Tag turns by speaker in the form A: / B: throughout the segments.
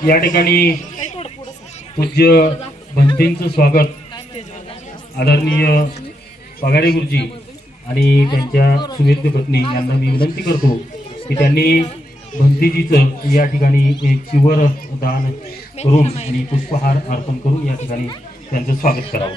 A: या ठिकाणी पूज्य भंतेंचं स्वागत आदरणीय पगाडे गुरुजी आणि त्यांच्या सुवेद्य पत्नी यांना मी विनंती करतो की त्यांनी भंतीजीचं या ठिकाणी एक चिवर दान करून आणि पुष्पहार अर्पण करून या ठिकाणी त्यांचं स्वागत करावं.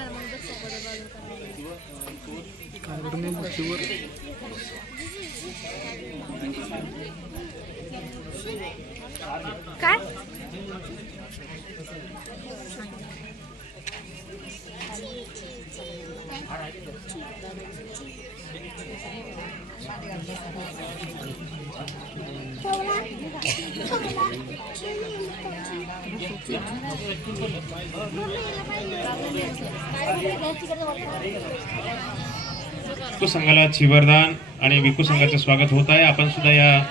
B: विकू संघाला चिवरदान आणि विकू संघाचं स्वागत होत आहे. आपण सुद्धा या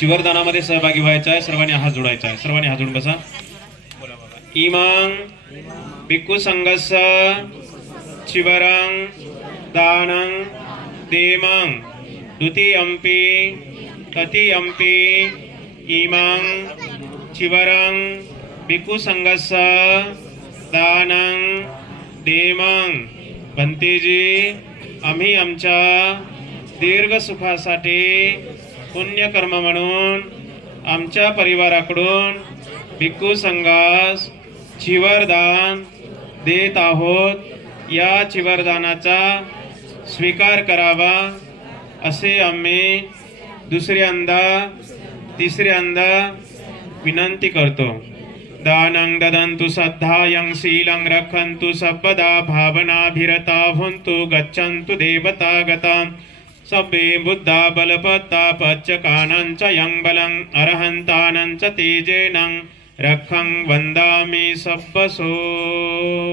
B: चिवरदानामध्ये सहभागी व्हायचा आहे. सर्वांनी हात जोडायचा आहे. सर्वांनी हात जोडून बसा. इमांग भिक्खू संघस चिवरंग दानंग देमांग. द्वितीयंपि तृतीयंपि इमांग चिवरंग भिक्खू दानं दानंग देमंग भंतेजी आम्ही आमच्या दीर्घ सुखासाठी पुण्यकर्म म्हणून आमच्या परिवाराकडून भिक्खू संघास चिवरदान देत आहोत. या चिवरदानाचा स्वीकार करावा. असे आम्ही दुसऱ्यांदा तिसऱ्यांदा विनंती करतो. दानं ददन्तु श्रद्धायं शीलं रक्षन्तु सर्वदा भावनाभिरता भुन्तु गच्छन्तु देवता गता सभ्ये बुद्धा बलपत्ता पच्चकानं च यं बलं अर्हन्तानं च तेजेनं। रक्षं वन्दामि सब्बसो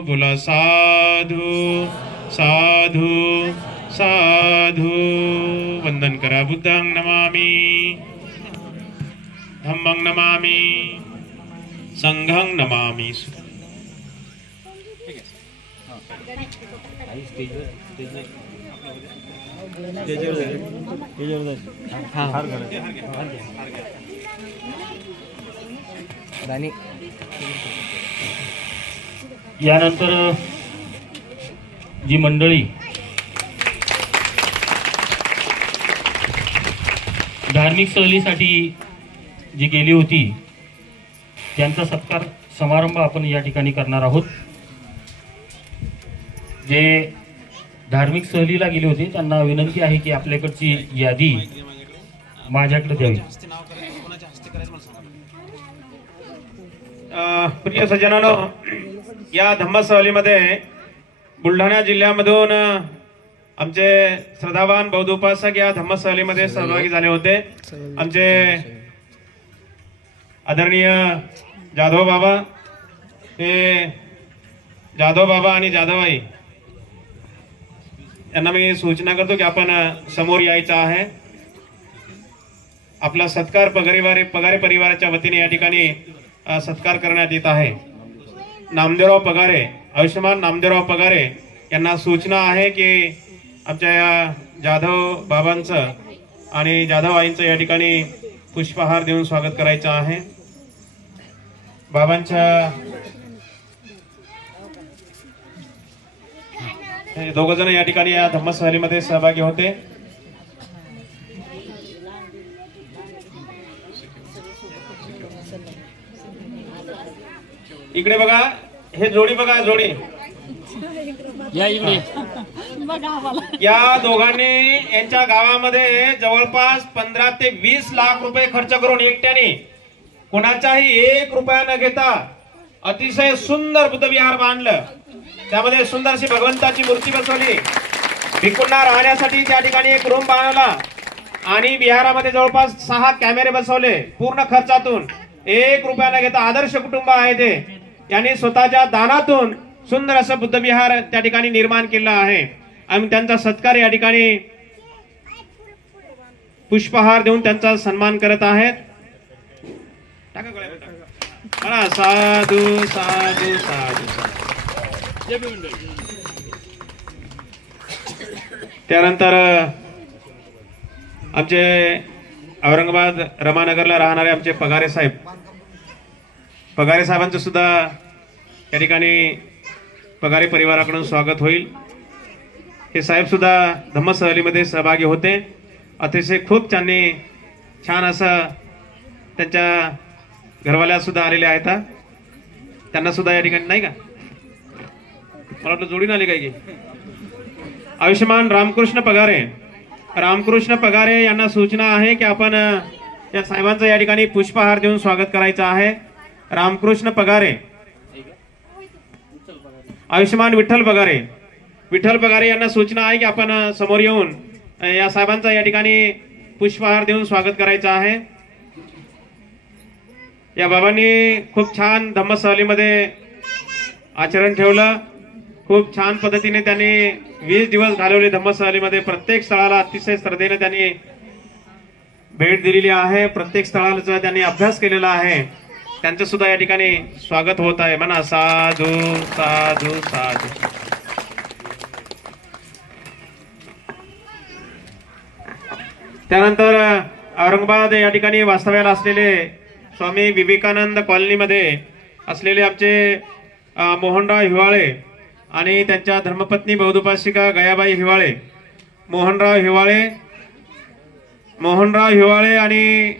B: बुल साधु साधु। साधु। वंदन करा बुद्धं नमामि। धम्मं नमामि। संघं नमामि।
A: यानंतर जी मंडळी धार्मिक सहलीसाठी जी गेली होती त्यांचा सत्कार समारंभ आपण या ठिकाणी करणार आहोत. जे धार्मिक सहलीला गेले होते त्यांना विनंती आहे की आपल्याकडची यादी माझ्याकडे द्यावी.
B: प्रिय सज्जनानो या धम्म सहलीमध्ये बुलढाणा जिल्ह्यामधून आमचे श्रद्धावान बौद्ध उपासक या धम्म सहलीमध्ये सहभागी झाले होते. आमचे आदरणीय जाधव बाबा ते जाधव बाबा आणि जाधवबाई. यांना मी सूचना करतो की आपण समोर यायचं आहे. आपला सत्कार पगारीवारी पगारे परिवाराच्या वतीने या ठिकाणी सत्कार करण्यात येत आहे. नामदेवराव पगारे आयुष्यमान नामदेवराव पगारे यांना सूचना आहे की आमच्या या जाधव बाबांचं आणि जाधव आईंचं या ठिकाणी पुष्पहार देऊन स्वागत करायचं आहे. बाबांच्या हे दोघ जण या ठिकाणी या धम्मसहलीमध्ये सहभागी होते. इकडे बघा हे जोडी बघा जोडी.
A: या इकडे.
B: या दोघांनी यांच्या गावामध्ये जवळपास पंधरा ते वीस लाख रुपये खर्च करून एकट्याने कोणाचाही एक रुपया न घेता अतिशय सुंदर बुद्धविहार बांधलं. त्यामध्ये सुंदरशी भगवंताची मूर्ती बसवली. भिक्खूंना राहण्यासाठी त्या ठिकाणी एक रूम बांधला. आणि बिहारामध्ये जवळपास सहा कॅमेरे बसवले पूर्ण खर्चातून. एक रुपया न घेता आदर्श कुटुंब आहे ते. यांनी स्वतःच्या दानातून सुंदर असं बुद्धविहार त्या ठिकाणी निर्माण केलं आहे. आम्ही त्यांचा सत्कार या ठिकाणी पुष्पहार देऊन त्यांचा सन्मान करत आहेत. टाका साधू साधू साधू साधू. त्यानंतर आमचे औरंगाबाद रमानगरला राहणारे आमचे पगारे साहेब. पगारे साहेबांचं सुद्धा या ठिकाणी पगारे परिवाराकडून स्वागत होईल. हे साहेबसुद्धा धम्मसहलीमध्ये धम्म सहलीमध्ये सहभागी होते. अतिशय खूप त्यांनी छान असं त्यांच्या घरवाल्यासुद्धा आलेल्या आहेत. त्यांनासुद्धा या ठिकाणी नाही का? मला वाटलं जोडीन आले काय की? आयुष्यमान रामकृष्ण पगारे. रामकृष्ण पगारे यांना सूचना आहे की आपण या साहेबांचं या ठिकाणी पुष्पहार देऊन स्वागत करायचं आहे. रामकृष्ण पगारे. आयुष्यमान विठ्ठल पगारे. विठ्ठल पगारे यांना सूचना आहे की आपण समोर येऊन या साहेबांचा या ठिकाणी पुष्पहार देऊन स्वागत करायचं आहे. या बाबांनी खूप छान धम्म सहलीमध्ये आचरण ठेवलं. खूप छान पद्धतीने त्यांनी वीस दिवस घालवले धम्म सहलीमध्ये प्रत्येक स्थळाला अतिशय श्रद्धेने त्यांनी भेट दिलेली आहे. प्रत्येक स्थळाचा त्यांनी अभ्यास केलेला आहे. त्यांचं सुद्धा या ठिकाणी स्वागत होत आहे. म्हणा साधू साधू साधू. त्यानंतर औरंगाबाद या ठिकाणी वास्तव्याला असलेले स्वामी विवेकानंद कॉलनीमध्ये असलेले आमचे मोहनराव हिवाळे आणि त्यांच्या धर्मपत्नी बौद्धोपासिका गयाबाई हिवाळे मोहनराव हिवाळे मोहनराव हिवाळे आणि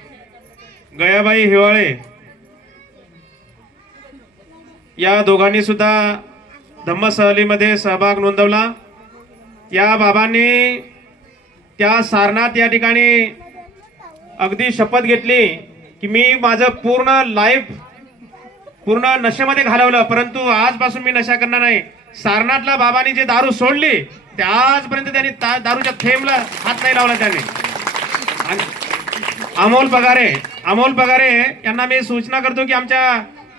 B: गयाबाई हिवाळे या दोघांनी सुद्धा धम्म सहलीमध्ये सहभाग नोंदवला. या बाबांनी त्या सारनाथ या ठिकाणी अगदी शपथ घेतली की मी माझं पूर्ण लाईफ पूर्ण नशेमध्ये घालवलं. परंतु आजपासून मी नशा करणार नाही. सारनाथला बाबांनी जे दारू सोडली ते आजपर्यंत त्यांनी ता- दारूच्या थेंबला हात नाही लावला त्याने. अमोल पगारे अमोल पगारे यांना मी सूचना करतो की आमच्या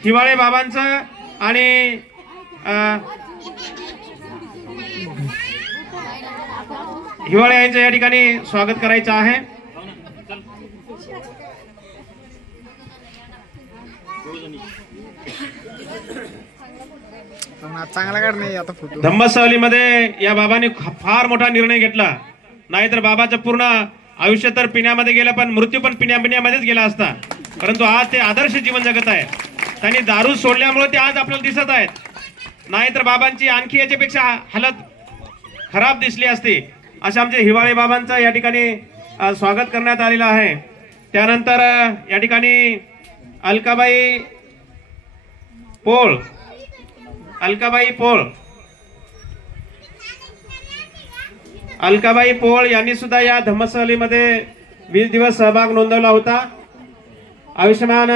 B: हिवाळे बाबांचं आणि हिवाळे यांचं या ठिकाणी स्वागत करायचं आहे.
C: चांगला काढ नाही आता फोटो.
B: या बाबांनी फार मोठा निर्णय घेतला. नाहीतर बाबाचं पूर्ण आयुष्य तर पिण्यामध्ये गेलं पण मृत्यू पण पिण्या पिण्यामध्येच गेला असता. परंतु आज ते आदर्श जीवन जगत आहे त्यांनी दारू सोडल्यामुळे ते आज आपल्याला दिसत आहेत. नाहीतर बाबांची आणखी याच्यापेक्षा हालत खराब दिसली असती. अशा आमचे हिवाळे बाबांचं या ठिकाणी स्वागत करण्यात आलेलं आहे. त्यानंतर या ठिकाणी अलकाबाई पोळ. अलकाबाई पोळ. अलकाबाई पोळ यांनी सुद्धा या धम्मसहलीमध्ये वीस दिवस सहभाग नोंदवला होता. आयुष्यमान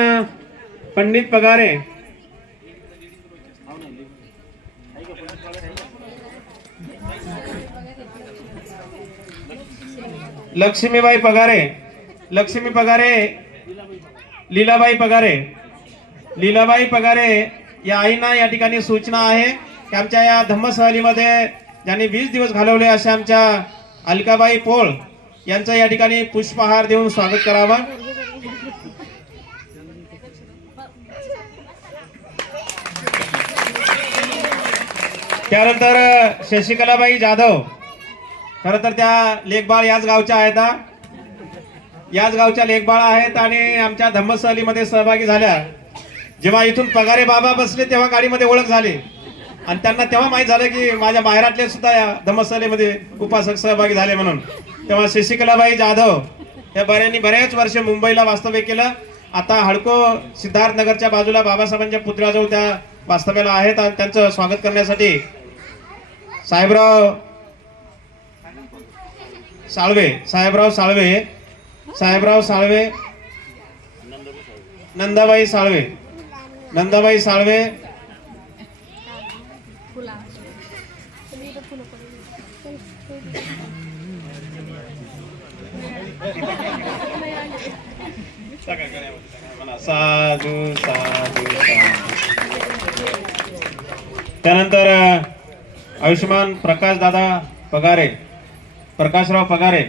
B: पंडित पगारे. लक्ष्मीबाई पगारे. लक्ष्मी पगारे. लीलाबाई पगारे. लीलाबाई पगारे या आईना या ठिकाणी सूचना आहे की आमच्या या धम्म सहलीमध्ये ज्यांनी वीस दिवस घालवले अशा आमच्या अलकाबाई पोळ यांचं या ठिकाणी पुष्पहार देऊन स्वागत करावं. त्यानंतर शशिकलाबाई जाधव. खर तर त्या लेखबाळ याच गावच्या आहेत याच गावच्या लेखबाळ आहेत आणि आमच्या धम्मसहलीमध्ये सहभागी झाल्या. जेव्हा इथून पगारे बाबा बसले तेव्हा गाडीमध्ये ओळख झाली. आणि त्यांना तेव्हा माहीत झालं की माझ्या माहेरातले सुद्धा या धम्मसहलीमध्ये उपासक सहभागी झाले म्हणून. तेव्हा शशिकलाबाई जाधव या बऱ्यांनी बऱ्याच वर्ष मुंबईला वास्तव्य केलं. आता हडको सिद्धार्थनगरच्या बाजूला बाबासाहेबांच्या पुतळ्याजवळ त्या वास्तव्याला आहेत आणि त्यांचं स्वागत करण्यासाठी साहेबराव साळवे साहेबराव साळवे साहेबराव साळवे नंदाबाई साळवे नंदाबाई साळवे. साधू साधू त्यानंतर आयुष्यमान प्रकाश दादा पगारे. प्रकाशराव पगारे.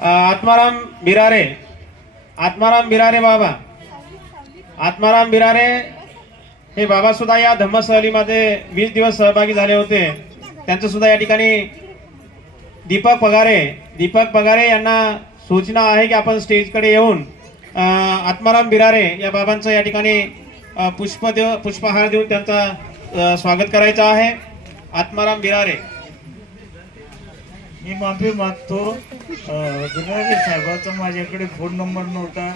B: आत्माराम बिरारे. आत्माराम बिरारे बाबा. आत्माराम बिरारे हे बाबा सुद्धा या धम्म सहलीमध्ये वीस दिवस सहभागी झाले होते. त्यांचं सुद्धा या ठिकाणी दीपक पगारे. दीपक पगारे यांना सूचना आहे की आपण स्टेजकडे येऊन आत्माराम बिरारे या बाबांचं या ठिकाणी पुष्प देव पुष्पहार देऊन त्यांचा स्वागत करायचं आहे. आत्माराम बिरारे.
D: मी माफी मागतो. गुरुवारी साहेबाचा माझ्याकडे फोन नंबर नव्हता.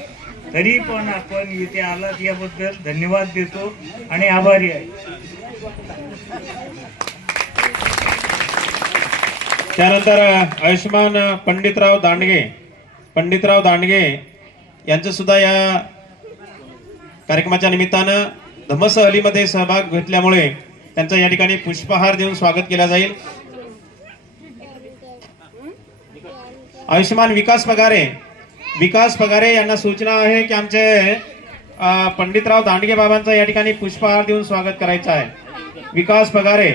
D: तरी पण आपण इथे आलात याबद्दल धन्यवाद देतो आणि आभारी आहे.
B: त्यानंतर अं, पंडितराव दांडगे. पंडितराव दांडगे यांचं सुद्धा या कार्यक्रमाच्या निमित्तानं धम्मस अलीमध्ये सहभाग घेतल्यामुळे त्यांचा या ठिकाणी पुष्पहार देऊन स्वागत केला जाईल. आयुष्यमान विकास पगारे. विकास पगारे यांना सूचना आहे की आमचे पंडितराव दांडगे बाबांचा या ठिकाणी पुष्पहार देऊन स्वागत करायचं आहे. विकास पगारे.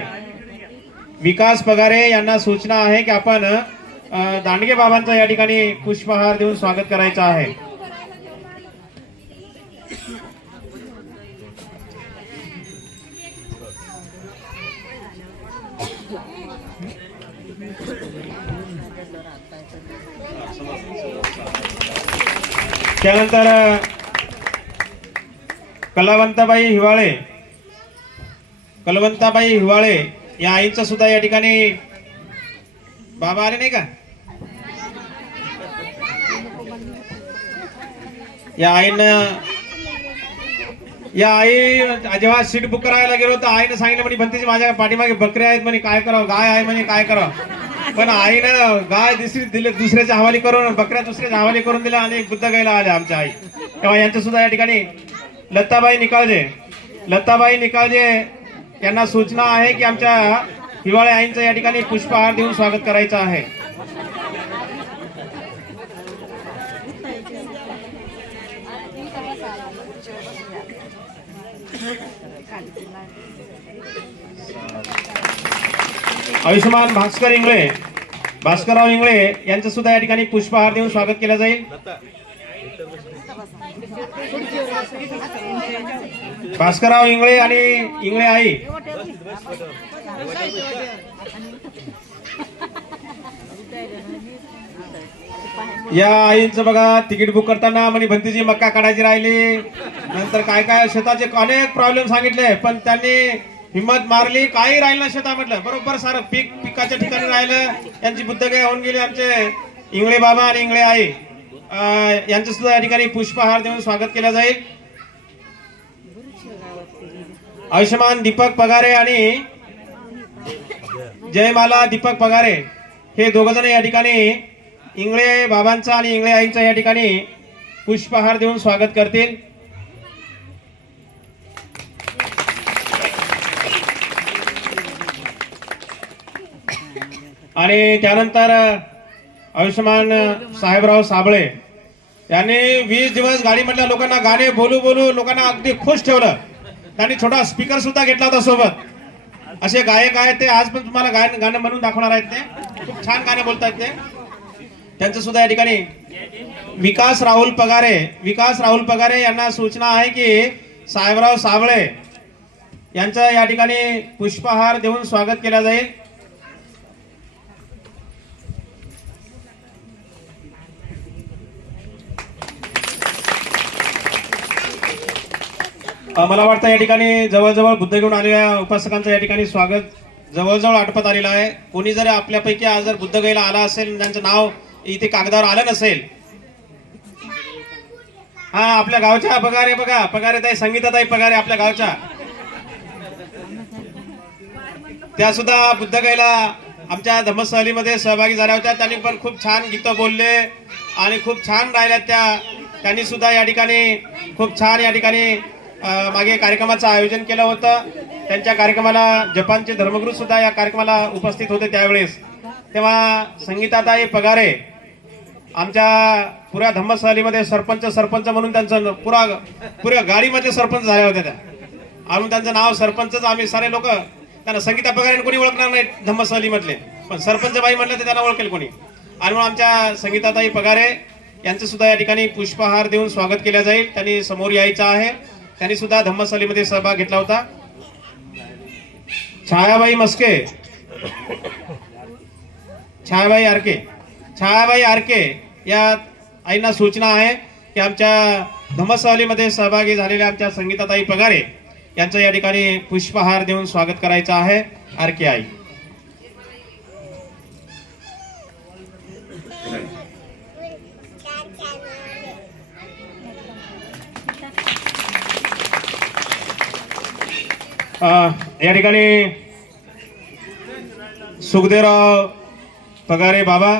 B: विकास पगारे यांना सूचना आहे की आपण दांडगे बाबांचा या ठिकाणी पुष्पहार देऊन स्वागत करायचं आहे. त्यानंतर कलावंताबाई हिवाळे कलवंताबाई हिवाळे या आईचं सुद्धा या ठिकाणी बाबा आले नाही का? या आईनं या आई जेव्हा सीट बुक करायला गेलो तर आईनं सांगितलं म्हणे भंतीची माझ्या पाठीमागे बकरी आहेत म्हणे काय करावं? गाय आहे म्हणे काय करावं? पण आईनं गाय दुसरी दिले दुसऱ्याच्या हवाली करून बकऱ्या दुसऱ्याच्या हवाली करून दिल्या आणि बुद्ध गायला आल्या आमच्या आई. तेव्हा यांचं सुद्धा या ठिकाणी लताबाई निकाळजे लताबाई निकाळजे यांना सूचना आहे की आमच्या हिवाळे आईंचं या ठिकाणी पुष्पहार देऊन स्वागत करायचं आहे. आयुष्यमान भास्कर इंगळे भास्करराव इंगळे यांचं सुद्धा या ठिकाणी पुष्पहार देऊन स्वागत केलं जाईल. भास्करराव इंगळे आणि इंगळे आई. या आईंचं बघा तिकीट बुक करताना म्हणे भंतीची मक्का काढायची राहिली. नंतर काय काय शेताचे अनेक प्रॉब्लेम सांगितले पण त्यांनी हिंमत मारली काही राहिलं ना म्हटलं. बरोबर सारं पीक पिकाच्या ठिकाणी राहिलं. यांची बुद्धगय होऊन गेली आमचे इंगळे बाबा आणि इंगळे आई. यांचं सुद्धा या ठिकाणी पुष्पहार देऊन स्वागत केलं जाईल. आयुष्यमान दीपक पगारे आणि जयमाला दीपक पगारे. हे दोघ जण या ठिकाणी इंगळे बाबांचा आणि इंगळे आईंचा या ठिकाणी पुष्पहार देऊन स्वागत करतील. आणि त्यानंतर आयुष्यमान साहेबराव साबळे यांनी वीस दिवस गाडीमधल्या लोकांना गाणे बोलू बोलू लोकांना अगदी खुश ठेवलं. त्यांनी छोटा स्पीकर सुद्धा घेतला होता सोबत. असे गायक आहेत ते आज पण तुम्हाला गायन गाणं म्हणून दाखवणार आहेत ते. खूप छान गाणे बोलतात ते. त्यांचं सुद्धा या ठिकाणी विकास राहुल पगारे विकास राहुल पगारे यांना सूचना आहे की साहेबराव साबळे यांचं या ठिकाणी पुष्पहार देऊन स्वागत केला जाईल. मला वाटतं या ठिकाणी जवळजवळ बुद्ध घेऊन आलेल्या उपासकांचं या ठिकाणी स्वागत. जवळजवळ आटपत आलेलं आहे. कोणी जर आपल्यापैकी आज जर बुद्ध गैला आला असेल त्यांचं नाव इथे कागदावर आलं नसेल. हा आपल्या गावच्या पगारे बघा. पगारे ताई संगीताताई पगारे आपल्या गावच्या. त्या सुद्धा बुद्ध गैला आमच्या धम्मसहलीमध्ये सहभागी झाल्या होत्या. त्यांनी पण खूप छान गीतं बोलले आणि खूप छान राहिल्या त्या. त्यांनी सुद्धा या ठिकाणी खूप छान या ठिकाणी मागे कार्यक्रमाचं आयोजन केलं होतं. त्यांच्या कार्यक्रमाला जपानचे धर्मगुरू सुद्धा या कार्यक्रमाला उपस्थित होते त्यावेळेस. तेव्हा संगीताताई पगारे आमच्या पुऱ्या धम्मसहलीमध्ये सरपंच सरपंच म्हणून त्यांचं पुरा पुऱ्या गाडीमध्ये सरपंच झाल्या होत्या त्या. आणून त्यांचं नाव सरपंचच आम्ही सारे लोक त्यांना संगीता पगारे कोणी ओळखणार नाही धम्मसहलीमधले पण सरपंच बाई म्हटलं तर त्यांना ओळखेल कोणी. आणि मग आमच्या संगीताताई पगारे यांचं सुद्धा या ठिकाणी पुष्पहार देऊन स्वागत केलं जाईल. त्यांनी समोर यायचं आहे. त्यांनी सुद्धा धम्मसहलीमध्ये सहभाग घेतला होता. छायाबाई मस्के. छायाबाई आरके. छायाबाई आरके या आईंना सूचना आहे की आमच्या धम्मसहलीमध्ये सहभागी झालेल्या आमच्या संगीताताई पगारे यांचं या ठिकाणी पुष्पहार देऊन स्वागत करायचं आहे आर के आई. या ठिकाणी सुखदेवराव पगारे बाबा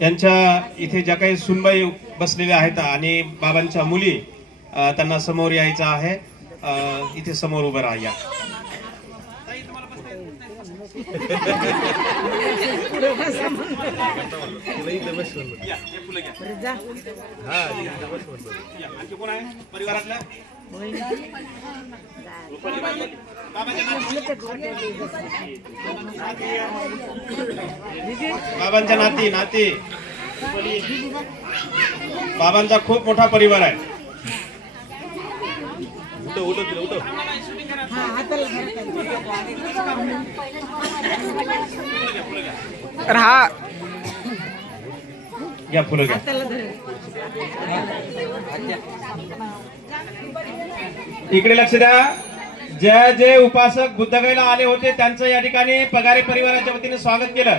B: यांच्या इथे ज्या काही सुनबाई बसलेल्या आहेत आणि बाबांच्या मुली त्यांना समोर यायचं आहे. इथे समोर उभं राहा या. आणखी कोण आहे? परिवारातल्या बाबांच्या नाती बाबांच्या नाती. नाती बाबांचा खूप मोठा परिवार आहे.
C: तर हा
B: घ्या फुलं घ्या. इकडे लक्ष द्या. जे जे उपासक बुद्धगयला आले होते. त्यांचं या ठिकाणी पगारे परिवाराच्या वतीने स्वागत केलं.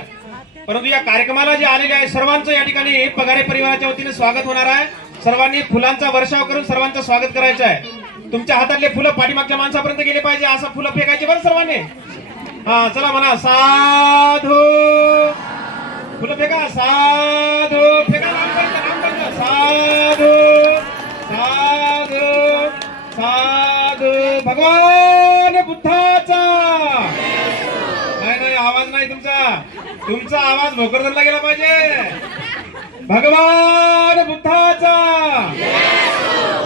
B: परंतु या कार्यक्रमाला जे आलेले आहे सर्वांचं या ठिकाणी पगारे परिवाराच्या वतीने स्वागत होणार आहे. सर्वांनी फुलांचा वर्षाव करून सर्वांचं स्वागत करायचं आहे. तुमच्या हातातले फुलं पाठीमागच्या माणसापर्यंत गेले पाहिजे असं फुलं फेकायचे बरं सर्वांनी? हा चला म्हणा साधू. फुलं फेका साधू. फेका साधू साधू साधू. तुमचा आवाज आवाज भोकरदनला गेला पाहिजे. भगवान बुद्धाचा.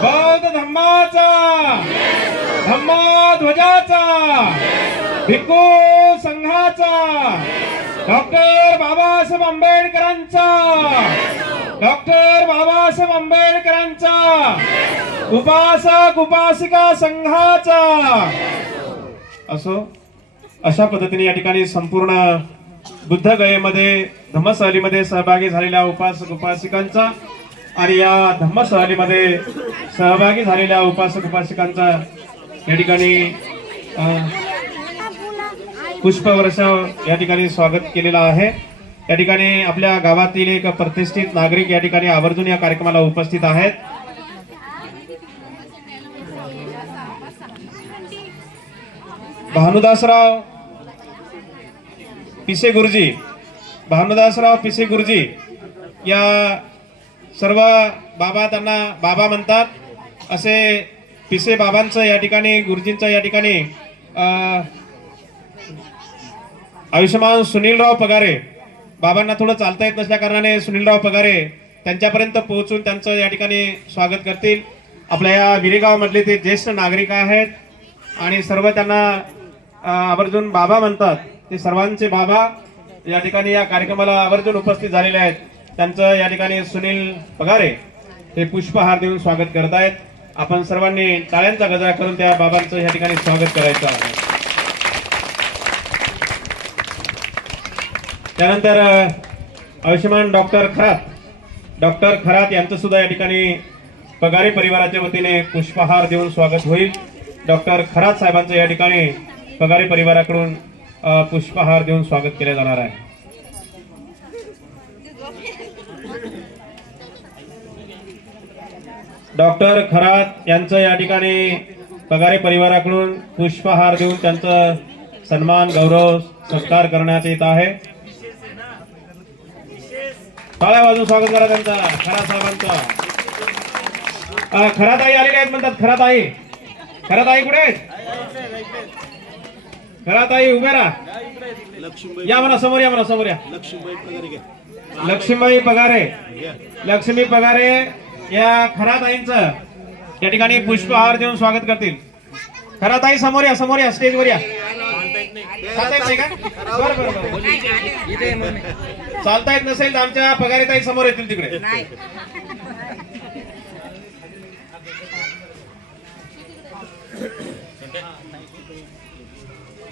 B: बौद्ध धम्माचा. धम्मा ध्वजाचा. भिक्खू संघाचा. डॉक्टर बाबासाहेब आंबेडकरांचा. डॉक्टर बाबासाहेब आंबेडकरांचा. उपासक उपासिका संघाचा. असो अशा पद्धतीने या ठिकाणी संपूर्ण बुद्ध गयेमध्ये धम्मसहलीमध्ये सहभागी झालेल्या उपासक उपासिकांचा आणि या धम्मसहलीमध्ये सहभागी झालेल्या उपासक उपासिकांचा या ठिकाणी पुष्पवर्षा या ठिकाणी स्वागत केलेला आहे. या ठिकाणी आपल्या गावातील एक प्रतिष्ठित नागरिक या ठिकाणी आवर्जून या कार्यक्रमाला उपस्थित आहेत. भानुदासराव पिसे गुरुजी भानुदासराव पिसे गुरुजी या सर्व बाबा त्यांना बाबा म्हणतात. असे पिसे बाबांचं या ठिकाणी गुरुजींचं या ठिकाणी आयुष्यमान सुनीलराव पगारे बाबांना थोडं चालता येत नसल्या कारणाने सुनीलराव पगारे त्यांच्यापर्यंत पोहोचून त्यांचं या ठिकाणी स्वागत करतील. आपल्या या विरेगावमधले ते ज्येष्ठ नागरिक आहेत आणि सर्व त्यांना आवर्जून बाबा म्हणतात. ते सर्वांचे बाबा या ठिकाणी या कार्यक्रमाला आवर्जून उपस्थित झालेले आहेत. त्यांचं या ठिकाणी सुनील पगारे हे पुष्पहार देऊन स्वागत करत आहेत. आपण सर्वांनी टाळ्यांचा गजरा करून त्या बाबांचं या ठिकाणी स्वागत करायचं आहे. त्यानंतर आयुष्यमान डॉक्टर खरात डॉक्टर खरात यांचं सुद्धा या ठिकाणी पगारी परिवाराच्या वतीने पुष्पहार देऊन स्वागत होईल. डॉक्टर खरात साहेबांचं या ठिकाणी पगारी परिवाराकडून पुष्पहार देऊन स्वागत केले जाणार आहे. डॉक्टर खरात यांचं या ठिकाणी पगारे परिवाराकडून पुष्पहार देऊन त्यांचं सन्मान गौरव सत्कार करण्यात येत आहे. टाळ्या बाजू स्वागत करा त्यांचा खरा साहेबांचा. खरात आई आलेले आहेत म्हणतात खराताई खराताई कुठे आहेत? खराताई उभे राहा. या म्हणा समोर या म्हणा समोर या. लक्ष्मीबाई पगारे. लक्ष्मी पगारे या खराताईंचं या ठिकाणी पुष्पहार देऊन स्वागत करतील. खराताई समोर या समोर या स्टेजवर या. चालता येत नसेल तर आमच्या पगारेताई समोर येतील तिकडे.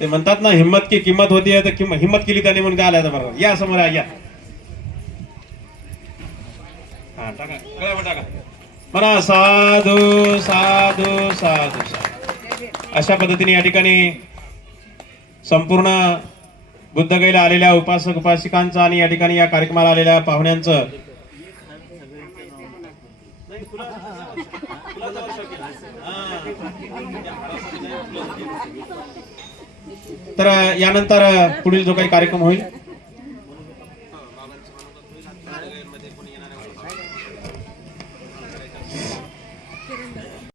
B: ते म्हणतात ना हिंमत की किंमत होती आहे तर किंमत हिंमत केली त्याने म्हणून काय आल्या बरोबर. या समोर या, या. हा टाका. टाका. म्हणा साधू साधू साधू साधू. अशा पद्धतीने या ठिकाणी संपूर्ण बुद्धगयला आलेल्या उपासक उपासिकांचं आणि या ठिकाणी या कार्यक्रमाला आलेल्या पाहुण्यांचं तर यानंतर पुढील जो काही कार्यक्रम होईल